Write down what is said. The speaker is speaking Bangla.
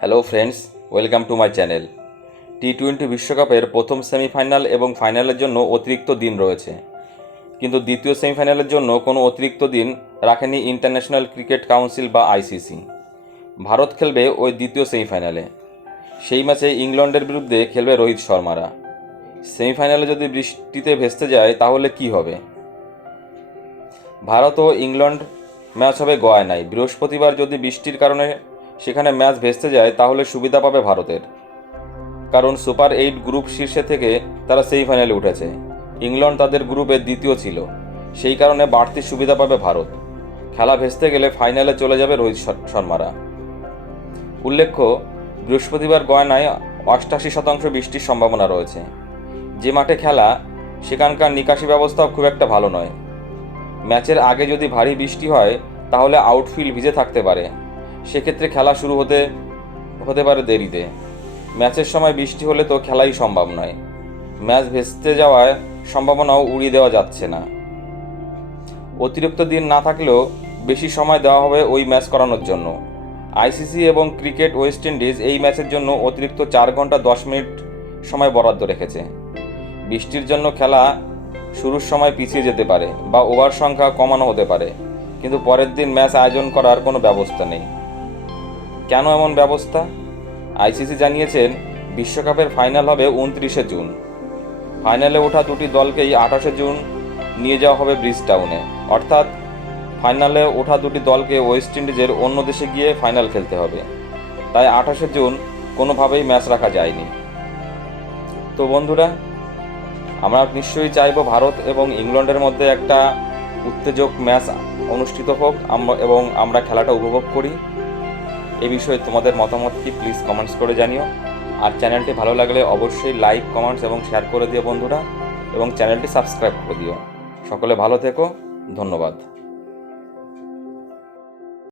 Hello friends welcome to my channel T twenty বিশ্বকাপের প্রথম সেমিফাইনাল এবং ফাইনালের জন্য অতিরিক্ত দিন রয়েছে। কিন্তু দ্বিতীয় সেমিফাইনালের জন্য কোনো অতিরিক্ত দিন রাখেনি ইন্টারন্যাশনাল ক্রিকেট কাউন্সিল বা আইসিসি ভারত খেলবে ওই দ্বিতীয় সেমিফাইনালে সেই ম্যাচে ইংল্যান্ডের বিরুদ্ধে খেলবে রোহিত শর্মারা। সেমিফাইনালে যদি বৃষ্টিতে ভেস্তে যায়, তাহলে কি হবে? ভারত ও ইংল্যান্ড ম্যাচ হবে গয়ানায় বৃহস্পতিবার যদি বৃষ্টির কারণে সেখানে ম্যাচ ভেস্তে যায়, তাহলে সুবিধা পাবে ভারতের। কারণ সুপার এইট গ্রুপ শীর্ষে থেকে তারা সেমিফাইনালে উঠেছে। ইংল্যান্ড তাদের গ্রুপে দ্বিতীয় ছিল। সেই কারণে বাড়তি সুবিধা পাবে ভারত। খেলা ভেস্তে গেলে ফাইনালে চলে যাবে রোহিত শর্মারা। উল্লেখ্য, বৃহস্পতিবার গয়নায় অষ্টাশি শতাংশ বৃষ্টির সম্ভাবনা রয়েছে। যে মাঠে খেলা, সেখানকার নিকাশি ব্যবস্থাও খুব একটা ভালো নয়। ম্যাচের আগে যদি ভারী বৃষ্টি হয়, তাহলে আউটফিল্ড ভিজে থাকতে পারে। সেক্ষেত্রে খেলা শুরু হতে হতে পারে দেরিতে। ম্যাচের সময় বৃষ্টি হলে তো খেলাই সম্ভব নয়। ম্যাচ ভেস্তে যাওয়ার সম্ভাবনাও উড়িয়ে দেওয়া যাচ্ছে না। অতিরিক্ত দিন না থাকলেও বেশি সময় দেওয়া হবে ওই ম্যাচ করানোর জন্য। আইসিসি এবং ক্রিকেট ওয়েস্ট ইন্ডিজ এই ম্যাচের জন্য অতিরিক্ত চার ঘণ্টা দশ মিনিট সময় বরাদ্দ রেখেছে। বৃষ্টির জন্য খেলা শুরুর সময় পিছিয়ে যেতে পারে বা ওভার সংখ্যা কমানো হতে পারে। কিন্তু পরের দিন ম্যাচ আয়োজন করার কোনো ব্যবস্থা নেই। কেন এমন ব্যবস্থা? আইসিসি জানিয়েছেন, বিশ্বকাপের ফাইনাল হবে উনত্রিশে জুন। ফাইনালে ওঠা দুটি দলকেই আঠাশে জুন নিয়ে যাওয়া হবে ব্রিজ টাউনে অর্থাৎ, ফাইনালে ওঠা দুটি দলকে ওয়েস্ট ইন্ডিজের অন্য দেশে গিয়ে ফাইনাল খেলতে হবে। তাই আঠাশে জুন কোনোভাবেই ম্যাচ রাখা যায়নি। তো বন্ধুরা, আমরা নিশ্চয়ই চাইব ভারত এবং ইংল্যান্ডের মধ্যে একটা উত্তেজক ম্যাচ অনুষ্ঠিত হোক, আম- এবং আমরা খেলাটা উপভোগ করি। এ বিষয়ে তোমাদের মতামত কি? প্লিজ কমেন্টস করে জানিও। আর চ্যানেলটি ভালো লাগলে অবশ্যই লাইক কমেন্টস এবং শেয়ার করে দিও বন্ধুরা। এবং চ্যানেলটি সাবস্ক্রাইব করে দিও। সকলে ভালো থেকো। ধন্যবাদ।